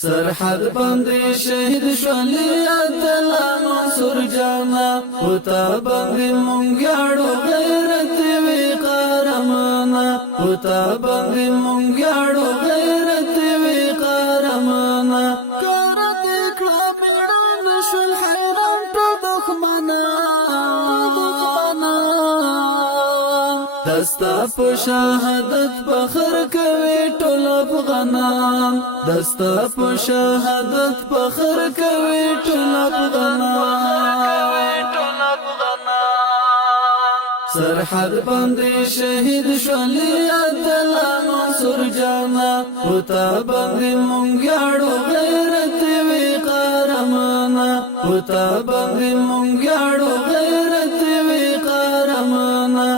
سرحد باندې شهید شولې اتلا منصور جانا وتا باندې مونږ یاړو غیرت وی قهرمانا وتا باندې مونږ یاړو غیرت وی قهرمانا کارت کړه پیړان شول حیران ټول دښمنا دستا په شهادت فخر کوي ټول افغانان دستا په شهادت فخر کوي ټول افغانان سرحد باندې شهید شولې اتلا منصور جانا وتا باندې مونږ یاړو غیرت وی قهرمانا وتا باندې مونږ یاړو غیرت وی قهرمانا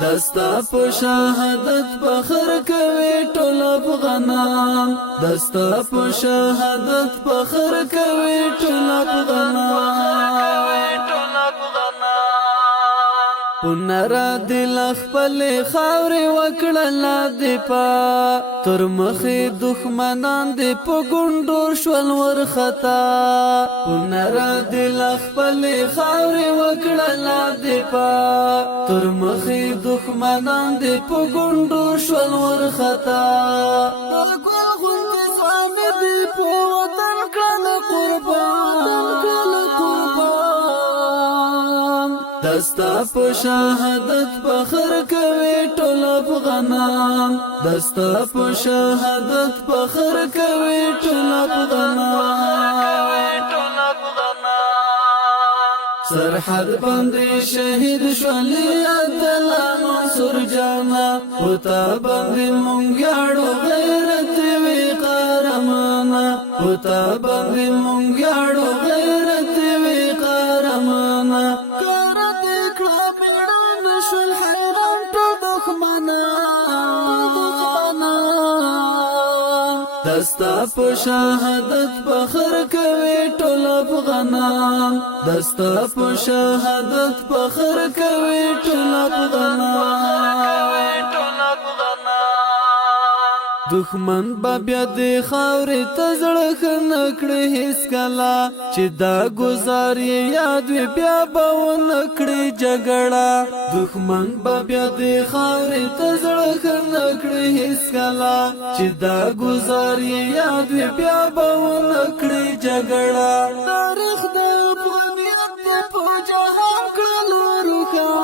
دستا په شهادت فخر کوي ټول افغانان دستا په شهادت فخر کوي ټول افغانان پنرا دل خپل خاورې وکړل دپا تر مخې دښمنان دې په ګونډو شول ورختا پنرا دل خپل خاورې وکړل دپا تر مخې دښمنان دې په ګونډو شول ورختا ګل غونډې ځوانې دې په وطن کړل قربان دستا په شهادت فخر کوي ټول افغانان دستا په شهادت فخر کوي ټول افغانان سرحد باندې شهید شولې اتلا منصور جانا وتا باندې مونږ یاړو غیرت وی قهرمانا وتا باندې مونږ یاړو غیرت وی قهرمانا دستا په شهادت فخر کوي ټول افغانان دستا په شهادت فخر کوي ټول افغانان دښمن با بیا د خاورې ته زړه ښه نه کړي هېڅ کله چې دا ګزار یې یاد وي بیا به ونه کړي جګړه دښمن با بیا د خاورې ته زړه ښه نه کړي هېڅ کله چې دا ګزار یې یاد وي بیا به ونه کړي جګړه تاریخ د افغانیت دی په جهان کړلو روښان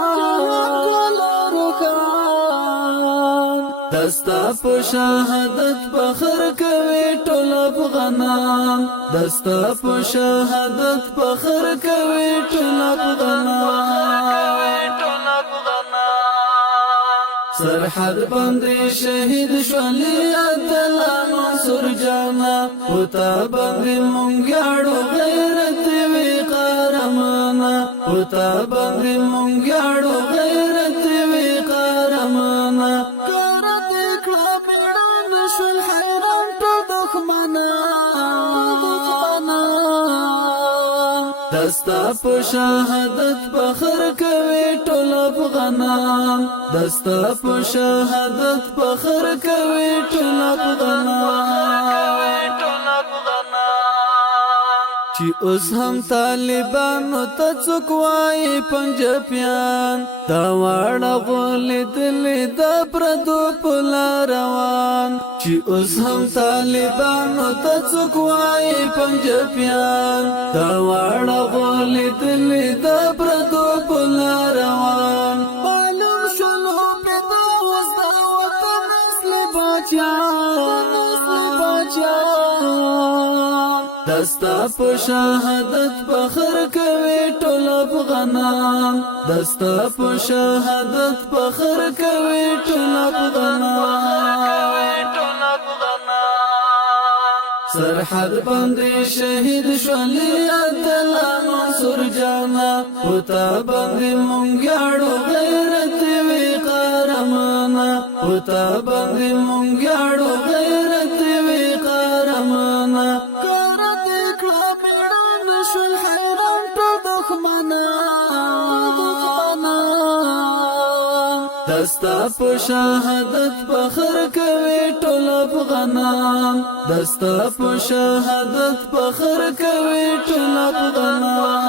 دستا په شهادت فخر کوي ټول افغانان دستا په شهادت فخر کوي ټول افغانان سرحد باندې شهید شولې اتلا منصور جانا وتا باندې مونږ یاړو غیرت وی قهرمانا وتا باندې مونږ یاړو غیرت وی قهرمانا دستا په شهادت فخر کوي ټول افغانان دستا په شهادت فخر کوي ټول افغانان چې اوس هم طالبانو ته څوک وایي پنجابیان دا واړه غولې دلې د پردو په لار روان چې اوس هم طالبانو ته څوک وایي پنجابیان دا واړه غولې دلې د پردو په لار روان معلوم شلو پیدا اوس د وطن نسل بچیان دستا په شهادت فخر کوي ټول افغانان دستا په شهادت فخر کوي ټول افغانان سرحد باندې شهید شولې اتلا منصور جانا وتا باندې مونږ یاړو غیرت وی قهرمانا وتا باندې مونږ یاړو غیرت وی قهرمانا شول حیران ټول دښمنان دستا په شهادت فخر کوي ټول افغانان دستا په شهادت فخر کوي ټول افغانان